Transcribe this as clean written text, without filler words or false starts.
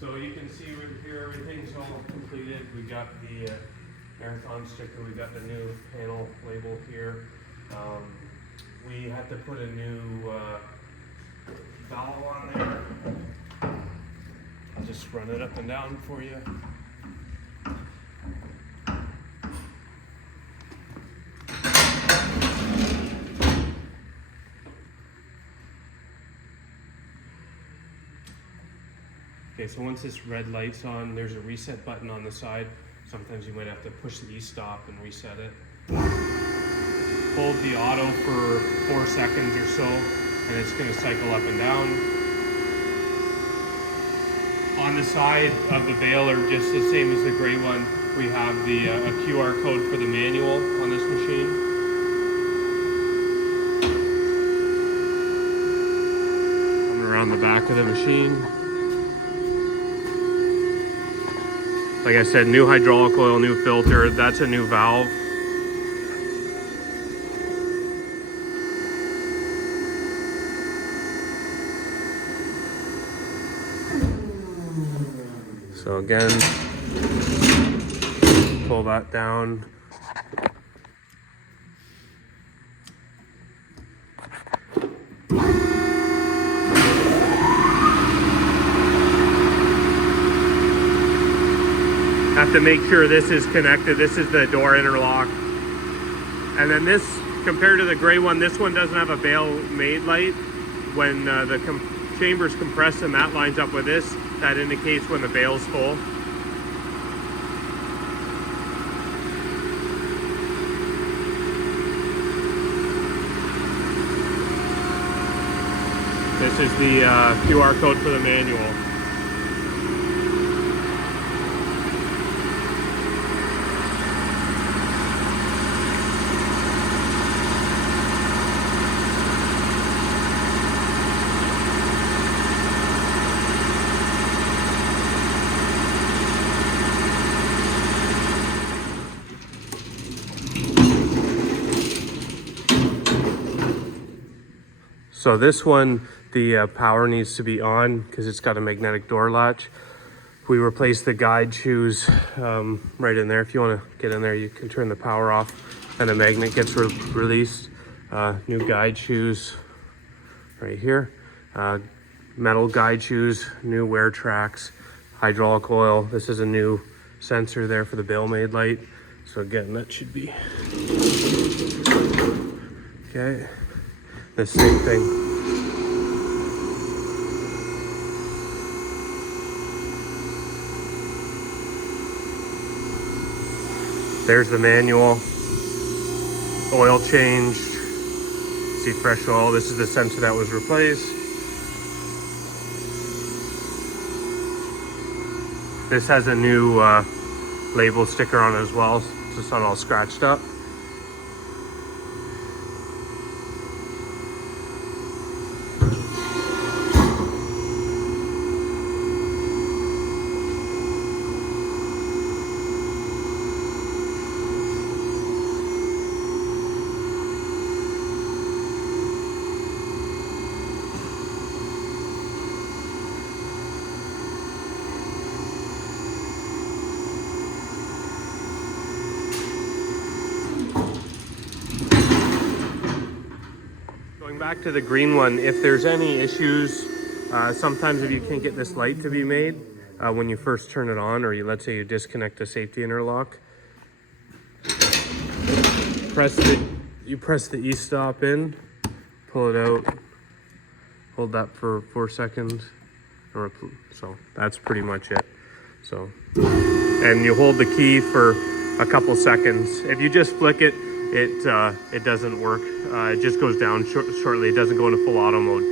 So you can see right here, everything's all completed. We got the marathon sticker, we got the new panel label here. We had to put a new valve on there. I'll just run it up and down for you. Okay, so once this red light's on, there's a reset button on the side. Sometimes you might have to push the e-stop and reset it. Hold the auto for 4 seconds or so, and it's going to cycle up and down. On the side of the baler, just the same as the gray one, we have the a QR code for the manual on this machine. Coming around the back of the machine. Like I said, new hydraulic oil, new filter, that's a new valve. So again, pull that down. Have to make sure this is connected. This is the door interlock. And then this, compared to the gray one, this one doesn't have a bale made light. When the chambers compress and that lines up with this, that indicates when the bale's full. This is the QR code for the manual. So this one, the power needs to be on because it's got a magnetic door latch. We replaced the guide shoes right in there. If you want to get in there, you can turn the power off and the magnet gets released. New guide shoes right here. Metal guide shoes, new wear tracks, hydraulic oil. This is a new sensor there for the bale made light. So again, that should be okay. The same thing. There's the manual. Oil changed. See fresh oil. This is the sensor that was replaced. This has a new label sticker on it as well, so it's not all scratched up. Back to the green one, if there's any issues, sometimes if you can't get this light to be made when you first turn it on, or let's say you disconnect the safety interlock, you press the e-stop in, pull it out, hold that for 4 seconds, so that's pretty much it. So, and you hold the key for a couple seconds. If you just flick it, it doesn't work. It just goes down shortly. It doesn't go into full auto mode.